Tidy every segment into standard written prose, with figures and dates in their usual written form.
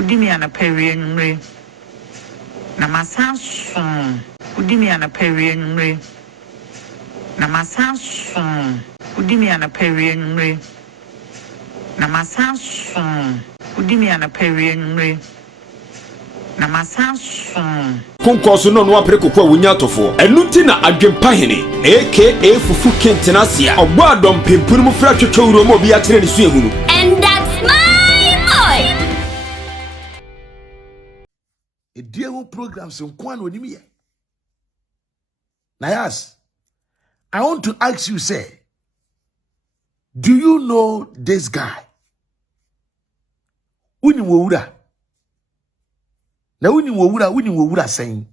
Udimi anapɛwie nwumre. Na masanso udimi anapɛwie nwumre. Na masanso udimi anapɛwie nwumre. Na masanso udimi anapɛwie nwumre. Na masanso konkoso no no apre kokwa wonya tofo enunti na adwempahene aka fufu kentenasia ogbo adom pempunu mu fra twetwowro mo bi akyere ne so ehunu. And that's my boy. Ediemo programs nko an onim ye. Nayas, I want to ask you, say, do you know this guy? Uni wowura. Na uni wowura saying.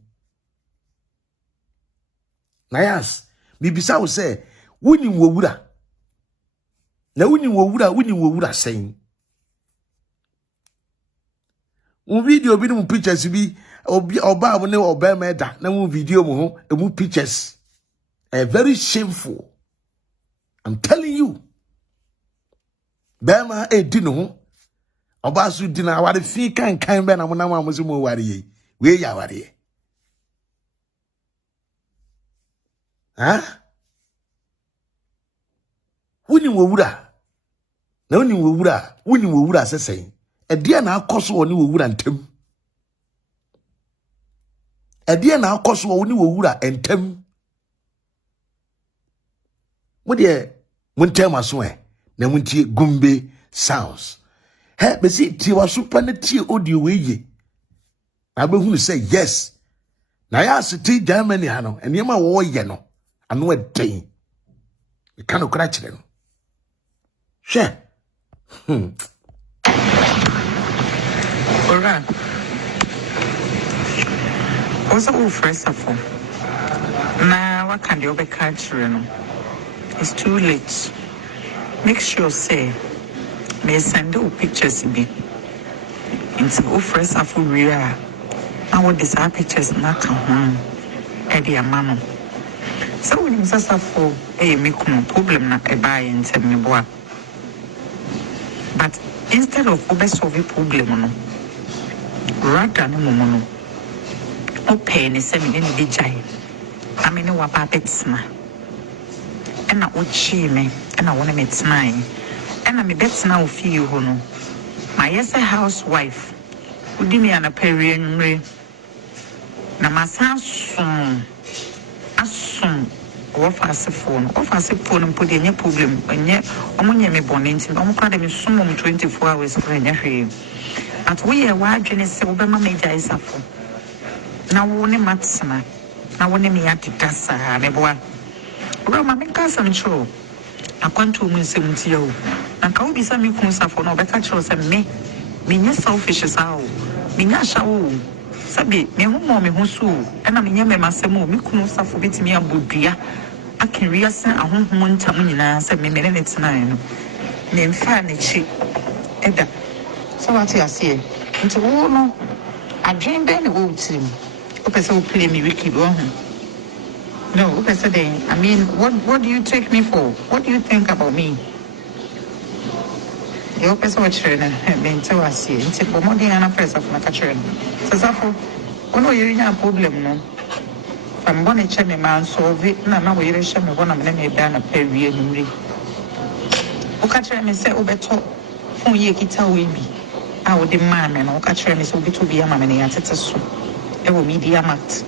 Nayas, bibisa wo say, uni wowura. Na uni wowura saying. Un video bi no pictures bi oba ne oba meda na mu video mu ho emu pictures. Very shameful. I'm telling you. Bema di no ho. Oba su di na ware fi kan be na mo na mo so mo ware yi. We ya ware yi. Wuni wowura. Na wuni wowura sesen. Edia na akoso woni wowura ntem. Edia na akoso woni wowura entem. Wode muntem aso na muntie Gombe sounds. He be see tie wasopa na tie audio we ye. Abehunu say yes. Nayas ti Germany ha no enema wo ye no ano eden. E kan okra kire no. Hwe. Alright. Also, first of all, now what can the other country know? It's too late. Make sure say, may send you pictures be. Into first of all, we are. I want these pictures not come home. Eddie Amano. So when you say for make no problem na buy and tell me boy. But instead of solve the problem no. Rather no mono. O pain is semi any be jai. I mean what puppets na. And I would she me and I want to meet mine. And I'm a bet now feel you no. My yes a housewife. Would me an aperian re. Na my son soon. As soon. Offers a phone and put in your problem and yet ammonia me bonnet and I'm some 24 hours for a But we are wide Genesis Obama major is up for. Now one matsama. Now one me at the Tassa, Neboa. Roma make us some show. I want to win 70 years. And can't be some consa for no better choice and me. Me selfish as how. Me nasha. Sabi, me home me who so. And I'm in Yamasamo, me couldn't suffer bit me a budia. I can reason a home tamina, said me minutes 9. Name Fanny cheap. Edda. So what I say? Into all no. I dream then old team. Open play me wiki go. No, I mean, what do you take me for? What do you think about me? The open so trainer been to us here. It's a more than a press of my train. So, oh, you're a problem, no. From one chairman man solve it, no, we show me one of them a ban a period. Okacha me say, Obeto, for ye kita we be. I would demand and Okacha me so be to be a man and a so. It will media max.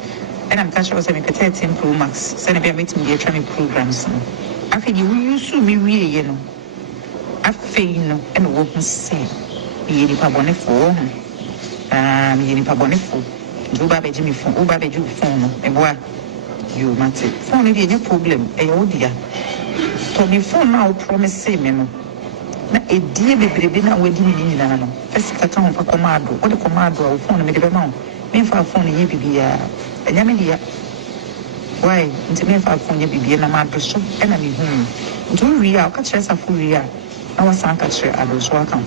And I'm catching us a 13 Pro Max. Send a meeting the training programs. I think you used to be really, you know. I feel and what you say. Be any pabone for. Any pabone for. Go back to Jimmy phone. Go back to phone. And what you matter. Phone is any problem. Oh dear. Tommy phone now promise same, you know. Na a dear baby now wedding in Nano. First, I can't for commando. What the commando of phone made a mount. Me for phone ye be a Yamidia. Why, into me for phone ye be a mad shop enemy home. Do we are catch us a full year. Our son catch her, I was welcome.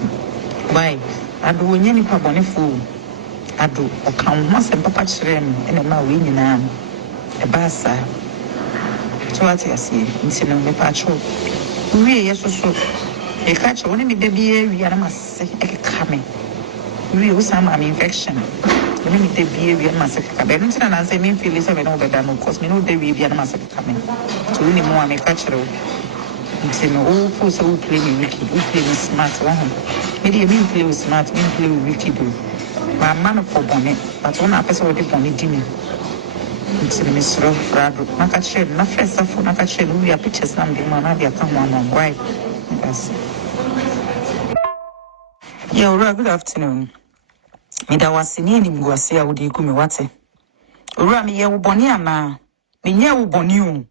Why, I do any pabone fool. I do, or count once and papa children and a man winning arm. A bassa. So what I see, incident the patrol. We are so. A catch only me baby, we are must say a coming. we also have an infection. Let me the behavior massacre. But don't I say me feel is over no cause me no the behavior massacre coming. So we need more me catch it. It's no all force who play me wicked, who play me smart. Maybe me play with smart, me play with wicked. My man for bonnet, but one person with the bonnet dimmy. It's in Miss Rado. Nakache, na first of all, Nakache, we are pictures and the man, they come on why. Yes. Yeah, good afternoon. Mida wasini ni mguasi ya udi kumi wate. Ura mi ye uboni ana. Minye uboni u.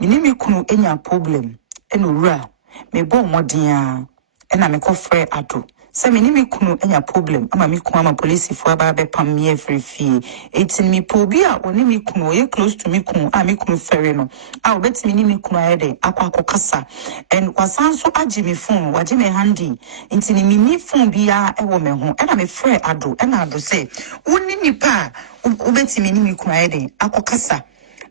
Minimi kunu enya problem. Enu ura. Mebo modia. Ena meko fre ado. Se minimi kunu enya problem. Ama mi kunu ama polisi fwa babe pam mi every fee. Eti mi pobia oni mi kunu. Ye close to mi kunu. Mi kunu fere no. Ubeti minimi kunu ayede. Akwa kasa. En wasanso aji mi phone. Waji me handi. Inti ni mini phone biya ewo me ho. Ena me fre ado. Ena ado se. Uni nipa. Ubeti minimi kunu ayede. Akwa kasa.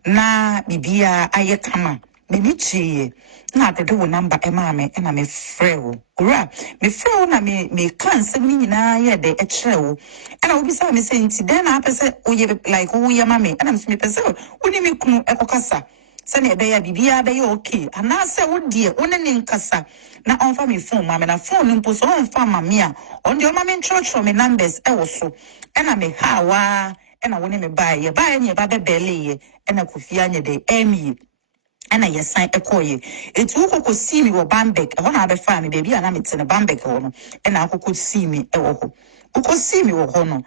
Na bibiya aye kama. Maybe chi na do wo number me na me frɛ wo ora me frɛ wo na me kan sɛ ni nyina ye de kyerɛ wo ɛna wo bisa me sɛ nti den na apɛ wo ye like wo ye ma me ɛna me pɛ sɛ wo ni me kunu ekokasa sɛ na ɛbɛya bibia bɛyɛ okay ana sɛ wo die wo ne ne nkasa na ɔnfa me phone ma me na phone no mpo so ɔnfa ma me a ɔn de ɔma me ntrɔtrɔ me numbers ɛwɔ so ɛna me hawa ɛna wo ne me bae ye ne ba bɛbɛle ye ɛna kofia nye de ɛmi ana yesan ekoye etu ukoko see me wo Bamberg e ho na abefa me baby ana me tene Bamberg ho no ena akoko see me e wo ho ukoko see me wo ho no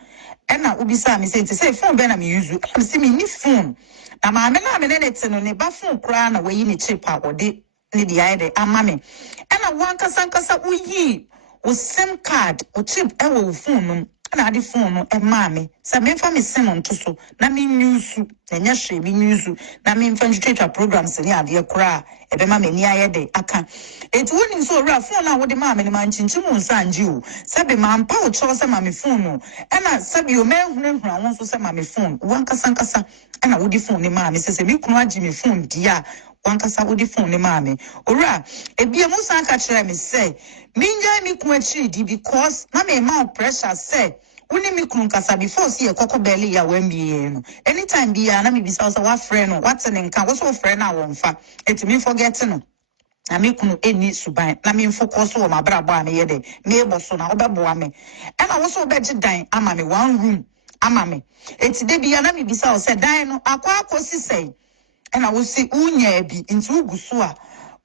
ena ubisa me say phone be na me use am see me ni phone na ma me na me ne tene ne ba phone kura na wayi ni chip a wode ne di aide ama me ena wan kasa uyi o SIM card o chip e wo phone no na ade phone no e ma me se me fa me sim on to so na me news enya hwe bi news na me fa ntwetwa programs ni ade kura e be ma me ni ayede aka enti woni so ora phone na wo de ma me ma nchinchimu nsanji o se be ma mpa o cho se ma me phone no e na se bi o me hunhura won so se ma me phone wan kasa e na wo di phone ni ma me se me kunu agi me phone dia wankasa wo di phone ni ma me ora ebia mo san ka kire me say minja mi ku achiri di because na me ma pressure say woni mi kunu kasa before see e kokko belly ya wambie no anytime bia na me bisa so wa friend no what ne nka wo so friend na wo mfa etimi forget no na me kunu eni suban na me focus wo ma brabo a me ye de me ebo so na obeboa me e na wo so obeji dan ama me one room ama me eti de bia na me bisa o say dan no akwa akosi say and I will see unya bi into gusua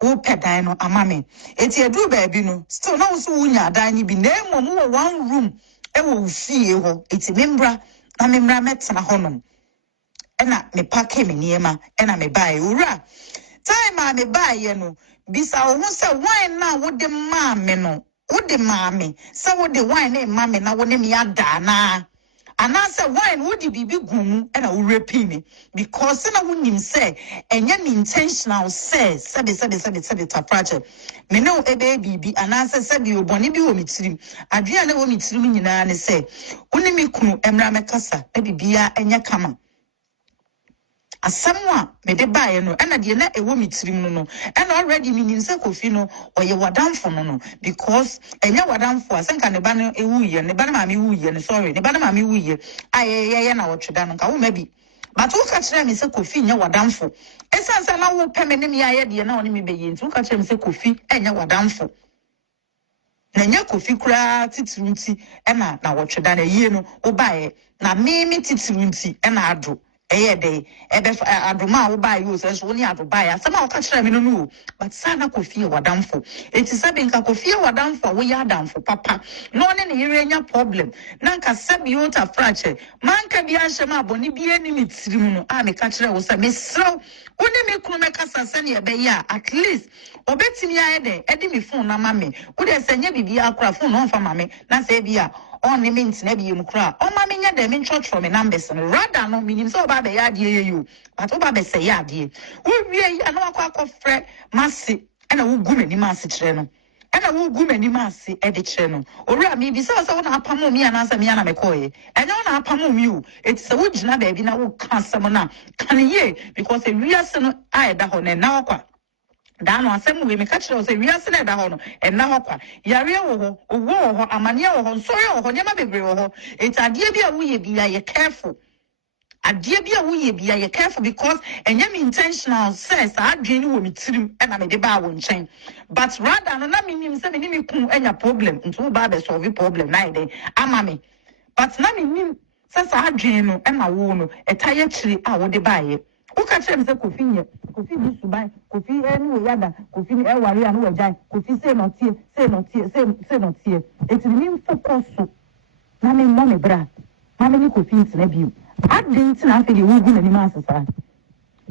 o pedan no amame eti edu ba bi no still na wo so unya dan ni bi na emo one room e wo fie ho eti membra na membra metna honom ena me pack me niema ena me buy ura time a me buy ye no bisa wo ho se wine na wo de maame no wo de maame se wo de wine na maame na wo ne me ada na anasa wine would be big gumu and I repeat me because na wunim say enya intentional say sabe ta project me no e baby anasa sabe oboni bi wo mitirim adua na wo mitirim nyina ne say woni me kunu emra mekasa e bibia enya kama asamwa me de bae no na de na ewo mitirim no and already meaning say kofi no oye wadamfo no because enya wadamfo asenka ne ba no ewuye ne ba na mame wuye ne sorry ne ba na mame wuye ayeye na wotweda no ka wo mabi but wo ka kire me say kofi nya wadamfo esansa na wo peme ne me aye de na woni me beye nti wo ka kire me say kofi enya wadamfo na nya kofi kura titirunti na wotweda na yie no wo bae na me titirunti na ado eye de ebe adoma wo ba you so woni adoba ya sama wo ka kire me no but sana kofi wadamfo enti sabe nka kofi wadamfo wo ya adamfo papa no ne ne yire nya problem na nka sabe yo ta frache manka bi ahye ma boni bi ani mitirim no a me ka kire wo se me srew woni me kunu me kasa se ne ebe ya at least obetimi aye de edi me phone na ma me wo de se nya bibia akora phone no mfa ma me na se bia on the mint na bi mkra o ma menya de me church from numbers no rather no minim so ba be ya de you but o ba be say ya de wo wie ya na akwa frɛ masi na wo gu mani masi kire no na wo gu mani masi e de kire no owura mi bi so wo na apamo mi ana sa mi ana me koye enya wo na apamo mi o eti se wo gina ba bi na wo ka asɛm na kan ye because e wiase no a da ho na akwa Dano asem we me catch us say we are saying that hono and na hokwa yare wo ho amane wo ho so wo ho nyama bebre wo ho it adie bia wo ye bia ye careful adie bia wo ye bia ye careful because enyam intentional says adwene wo mitirim e na me de ba wo nchen but rather no na minim say me ni kun enya problem nto ba be solve problem na ide ama me but na minim say adwene no e na wo no etaye chiri a wo de ba ye Uka chem se kofi nye, kofi di subai, kofi eni yada, kofi ni wari anu wajai, kofi se no tie. Eti ni focus na me mo me bra. Na me ni kofi ntine biu. Adenti na afi de wugu na ni ma asesa.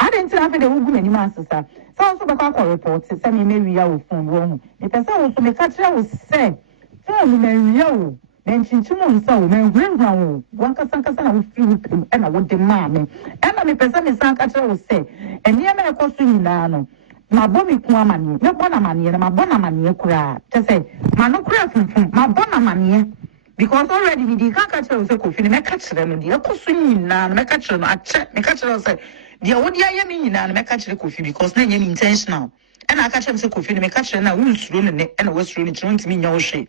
Adenti na afi de wugu na ni ma asesa. Sa so be kwa report se me me wiya wo phone wo hu. E pese wo so me ka kire wo se. Phone me wiya wo. Then chinchimo nsa wo me hwehwa wo wankasa na wo feel pim e na wo de ma me e na me pesa me san ka kire wo se eni e na ekoso nyina no ma bo me ku amane me bo na mane na ma bo na mane kura te say ma no kura funfun ma bo na mane because already me di ka kire wo se kofi me ka kire no di ekoso nyina me ka kire no ache me ka kire wo se di wo di aye me nyina me ka kire kofi because na nya intentional e na ka kire me se kofi me ka kire na wo nsuro ne e na wo suro ne kire ntimi nya wo hwe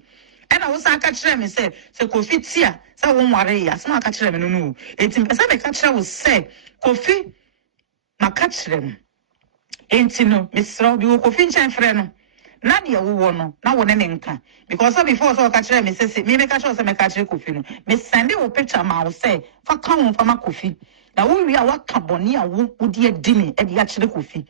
and I was a catcher me say Kofi tia so won ware ya so aka catcher me no enti pesa me catcher was say Kofi ma catcher me enti no misro bi Kofi nchan frɛ no na de wo no na wo ne nka because before so catcher me say me catcher say me catcher Kofi no me send wo picture ma wo say fa kan wo fa ma Kofi na wo wi a waka boni a wo di adini e di a kire Kofi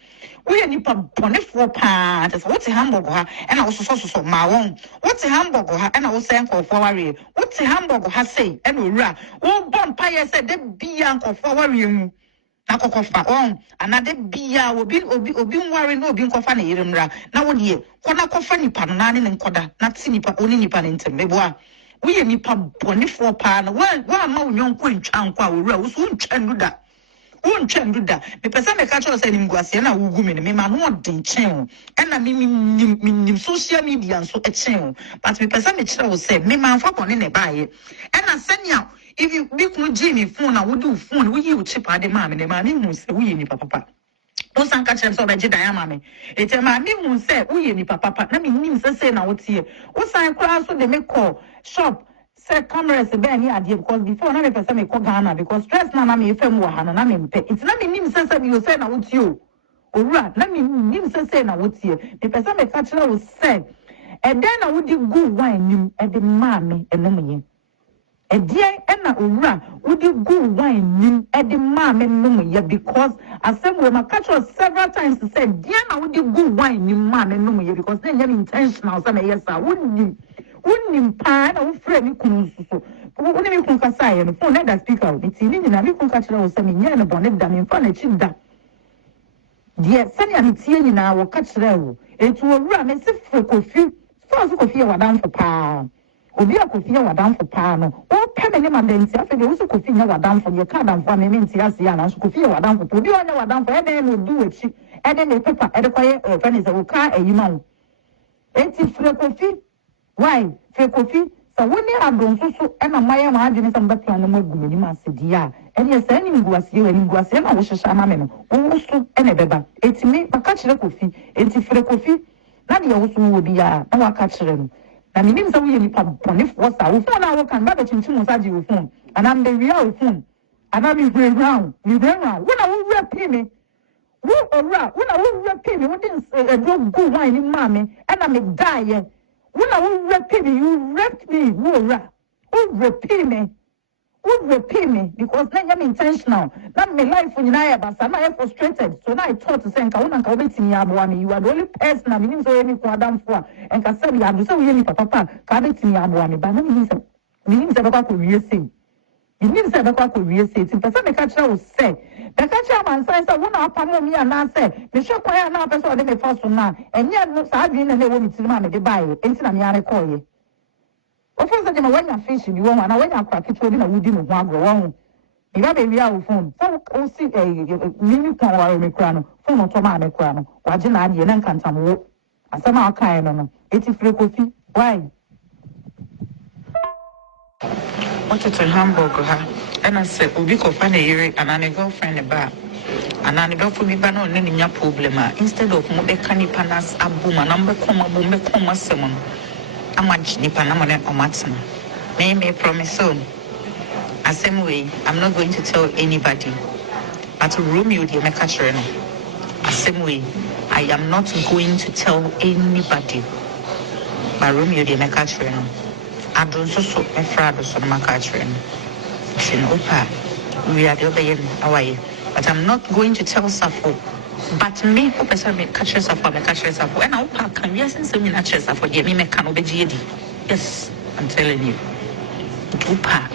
wo ye nipa boni fo pa ta so wo te Hamburg ha e na wo so ma won wo te Hamburg ha e na wo say nkofo ware wo te Hamburg ha sei e na owura wo bon pa ye say de bia nkofo ware mu na kokofa on anade bia obi nware na obi nkofa na yeremra na wo de kona kofa nipa no na ne nkoda na ti nipa oni nipa ne ntem mebo a wo ye nipa boni fo pa na wa ma wo nyonko ntwa nkwa owura wo so ntwandu da me pesa me ka cho say nimguase na wo gu me ma no den chen e na me social media so e chen but me pesa me kire wo say me ma fa boni ne baaye e na sanya if you be kun Jimmy phone na wo do phone wo yi wo chip ade ma me ne ma ni hu say wo yi ni papa o san ka chem so be je dan ma me e te ma mi hu say wo yi ni papa na me nim say na wo tie o san kra so de me call shop say cameras be ni ade because before na me person me call Ghana because stress na me fam wo ha na me mpe it na me nim say you say na wo tie o owura na me nim say na wo tie me person me ka kira wo say e den na wo di go wine nim e de ma me enom yin Edie ena owura wudi go wine nim edi ma me nom ye because asem we ma catch us several times to say dia na wudi go wine nim ma me nom ye because na nyam intentional say na yes a wonnim pa na wo frɛ mi kunu so woni mi kun kasa ye no phone na da speaker ni ti ni na mi kun ka kyerɛ wo say me nya na bone da me fa na chi da die sɛnea me tie nyina wo ka kyerɛ wo etu owura me se frɛ Kofi so Kofi wa dan for pa obi a Kofi ya wadan for pa no o peme ne mandenti afi de uso Kofi ya wadan for ye ka dan for me menti ase ya na so Kofi ya wadan for obi onya wadan for e dey no du echi e dey ne paper e dey kwaye friend say o ka eyima wo enti fre Kofi why fre Kofi so woni adon so e na maye ma adwene sam betia na magumi ni ma sedi a e dey say ni nguase na wo hyehya ma me no wo so e na beba enti me baka kire Kofi enti fre Kofi na de wo so wo bia na wa ka kire no na minim say we nipa boni for sa wo phone na wo kan ba be chinchim sa ji wo phone ana me wia wo phone ana me hwe round wo na wo rap me wo ora wo na wo rap me wo din do go wine ni ma me ana me die wo na wo rap me you raped me wo ora wo rap me because na am intentional na me life when na ya basa na I frustrated so na I thought to say nka wona nka obetimi aboa me you are the only person na minim so any ko adam for nka say ya do say we ni papa ka betimi aboa me ba na minim say ba ko wie sei minim say ba ko wie sei ti pesa me ka kira wo say be ka kira man say wona apamo me na say me hwe kwa ya na pesa o de me fa so na enye no sa adwin na wo mi tirima me de bae enti na me are call ye Office de when you fish you want and when you crack it na wudi no ho agro won e ba be wi a phone so o si mini kan me kra no phone to ma me kra no wa je na ade na nkantam wo asama aka no eti fre Kofi why what to Hamburg ha and I said obi ko fa na yere and an girlfriend ba And I never put me ban on any problem. Instead of mo canipanas abuma, number comma summon. I'm much nipanamane or matsama. May promise so. The same way, I'm not going to tell anybody. But Romeo, the Mekachureno. The same way, I am not going to tell anybody. But Romeo, the Mekachureno. I don't so a fraud or some Mekachureno. It's an opa. We are the other. But I'm not going to tell Safo. But me, who person me catch Safo, me catch Safo. And I can yes, and me not Safo. Give me can obey GD. Yes, I'm telling you. Opa.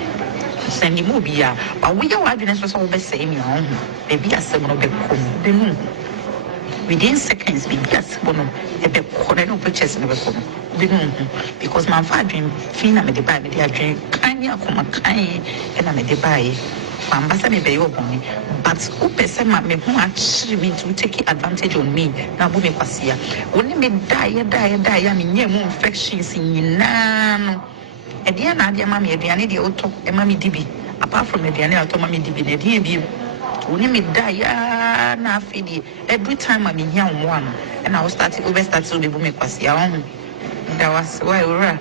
Send him over here. But we are having us all the same. Maybe a seven of the come. Within seconds, we get one of the corner purchase never come. Because my father dream, Fina made the buy, they are dream, Kanya, Kuma Kai, and I made the buy. Ambassador may be open, but who person me who actually mean to take advantage on me. Now, Bumi Pasia. Only me die, I mean, yeah, more infections in Nan. And the other mammy, the other auto, and Mammy Dibi. Apart from the other Mammy Dibi, the DB. Only me die, na feed every time I'm in here on one, and I was starting over start to be Bumi Pasia. That was why we were.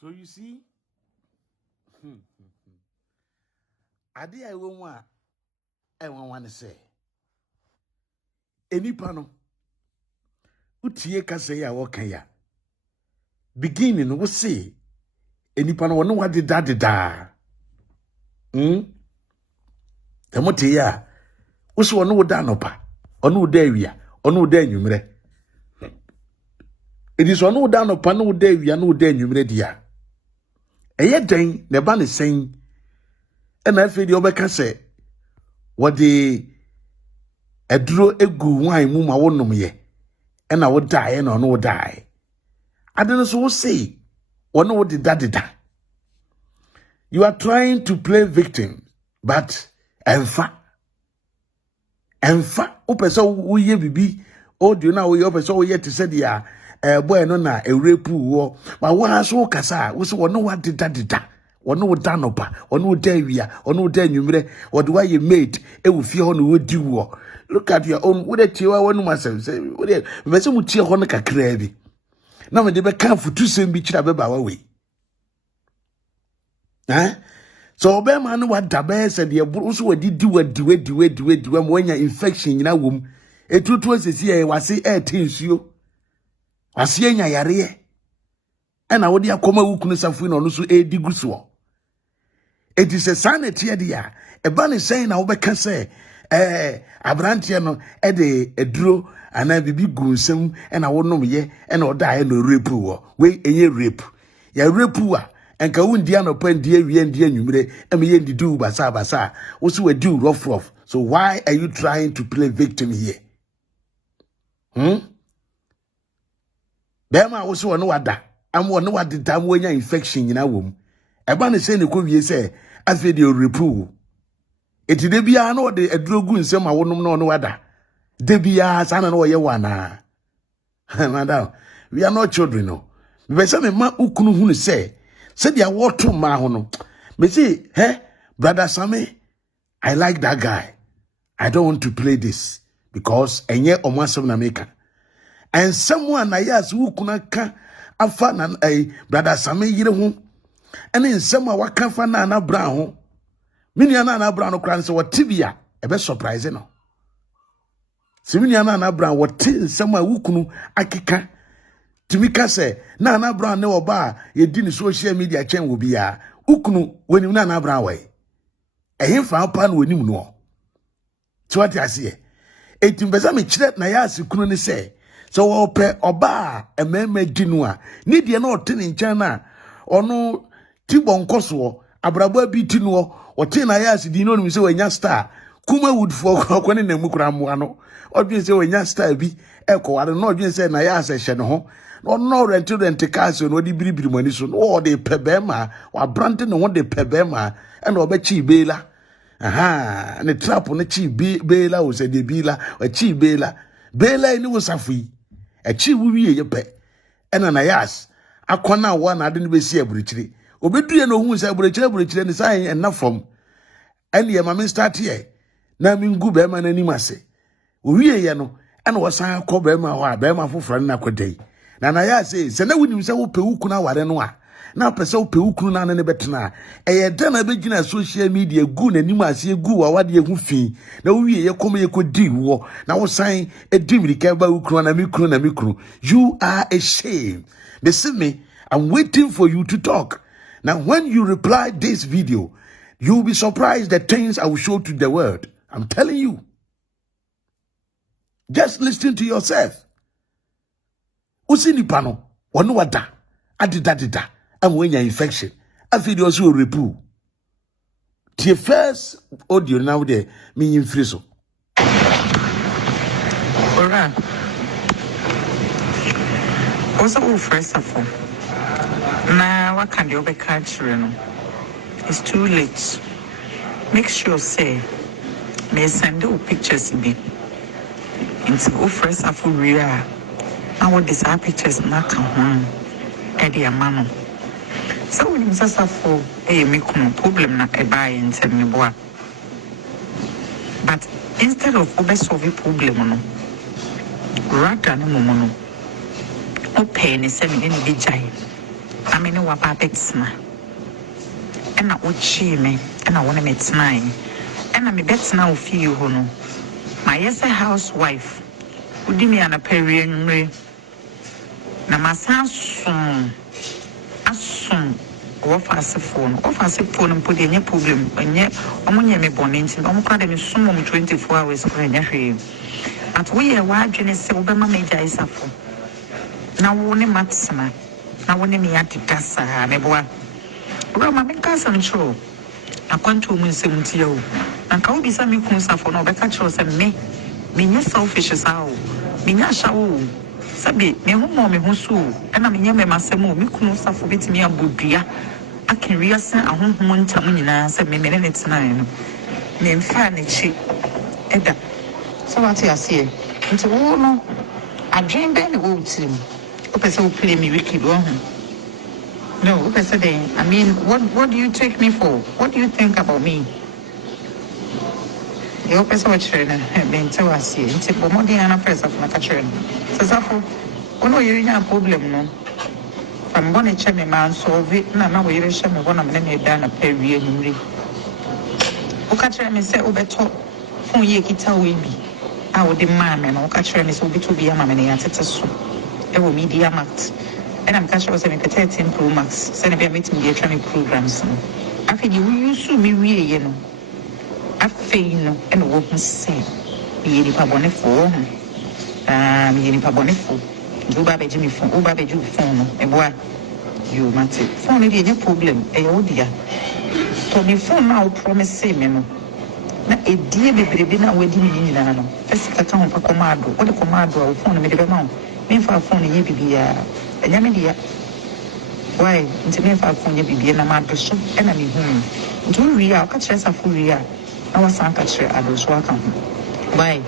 So you see. Ade I want to say. Any pano. Utie kase ya wakaya. Beginning we say. Any pano no what did da. Tamote ya. Usu wano danopa. Onu dewia. Onu de nyumre. It is onu danopa no dewia no de nyumre dia. Eye den ne ba ne sen. And I feel the Obeka say, what the Edro egu wine muma won't know me, and I would die and I no die. I don't so say, what no did that. You are trying to play victim, but enfa, opeso we be, oh, do you know we opeso yet to say, yeah, boy, no, a rape war, but what I saw Cassa was one no what did that. Or no danopa, or no devia, or no denumre, or do I made it will fear on would do. Look at your own, would it you one myself say, would it, Vessel would cheer on a crabby. Now they become for two same beach about way. So Obama no what Dabe said, the also did do when your infection in a womb. A two twice is here, was say air things you. Was seeing a yare. And I would have come out with some also a diguswo. It is a sanity idea. A bunny saying, I will say, Abrantiano, a draw, and I be goosum, and I won't know me, and or die no rape. Wait a year rape. Ya rapua, and Kawun Diano pen dear, dear numere, and me the do basa, also a do rough. So why are you trying to play victim here? Bema also know what that. I'm one what the time when you're infection in a womb. A man is saying the could say, as video reprove. It did be I know the drogu in some I won't know other. Debia, son and oya wana. Madam, we are not children, no. But some man who couldn't say, said ya walk to Mahono. Me say, hey, brother Sammy, I like that guy. I don't want to play this because and yet on one seven America. And someone Nayas who couldn't afa na brother Sammy yire ho ene nsem a waka fa na Brown ho minia na Brown kra nse wo tibia e be surprise no siminia na Brown wo ti nsem a wukunu akeka timika se na Brown ne oba ye di ni social media chen wo bia wukunu woni na Brown we ehemfa pa na woni mu no ti wati ase e timbeza me kire na ya asikunu ni se so ope oba ememe dinua ni de na otene nchen na ono tibonkoso abrabo bi tinuo ote na ya asidi no se wanya star kuma wood for kwani na mukura mo ano odwen se wanya star bi ekoware no odwen se na ya asehye ne ho no rent cars no di biribiri mani so no de pebema wa brand ne ho de pebema e na obechi bela aha ne trap ne chi bela o se de bila o chi bela ni wo safui echi wuwie yepe ena Nayas akona wa na ade ne besi aburichiri obeduye no hu se aburichiri ne sai enna from and ye mamma start here. Na mingu bema na nimase. Uye ye no, and was I call bema or bema for friend na day. Na Nayas says, Sena wouldn't say upe ukuna warenoa. Now pesa upe ukuna na nebetna. E dana begin social media good and nimase gu or what ye hufi. Na uye ye come ye could do war. Now was saying a dimly kaba ukrona mikro. You are ashamed. They see me, I'm waiting for you to talk. Now when you reply this video, you'll be surprised the things I will show to the world. I'm telling you. Just listen to yourself. Usini pano, wanu wada, adida, and when your infection, I feel you also repu. The first audio now there, me in friso. Alright. Also, first of all, now what can you be catching? It's too late. Make sure say, may send you pictures be. Into first of all, real. I want these pictures not come home. Eddie Amano. So when you say for a make no problem na e buy and tell me boy. But instead of solve the problem no, rather no mono. O pain is sending any bijay. I mean what papets na. And I would chi me and I want to meet nine. And I'm a bet now feel you no. My yes a housewife. Would me an appearing me. Na masan soon. Asun. Offer phone and put any problem. And yet, I'm me born into me soon 24 hours for any. But we are watching a silver major is up. Now, only Matsama. Now, only me at the Tassa, me boy. Roma, make us and show. I want to win some to you. And can't be some consa for no better choice and me. Me, selfish as how. Me, show. Sabi, me home, me who and I'm in Yamassamo, me couldn't suffer with me a budia. I can reason a home montamina, said me minutes 9. Name Fanny cheap. Edda. So what I say? Into all no. I dream very old team. Open play me wicked one. No, I mean, what do you take me for? What do you think about me? The open watching and been to us here. It's a modern press of my country. So, oh, you're a problem, no. I'm going to check me man, so now we show me one of them done a period. Okatra me say, Obeto, phone ye kita we be. I would demand and Okatra me so be to be a mammy and so. It will media max. And I'm catching us a 13 Pro Max. Send a meeting the training programs. I feel you used to be you know. I feel and what must say. Be any pabone for any pabone for. Do baby Jimmy phone, oh baby Jew phone, and what you might say. Phone any problem, oh dear. To me phone now promise say me no. Na a dear baby now wedding in Nano. First cut on for commando. What a commando or phone me the amount. Me for a phone ye be a Yamidia. Why, into me for a phone ye be a man to show enemy home. Do we are catch us a full year. Our son catch I was welcome. Why?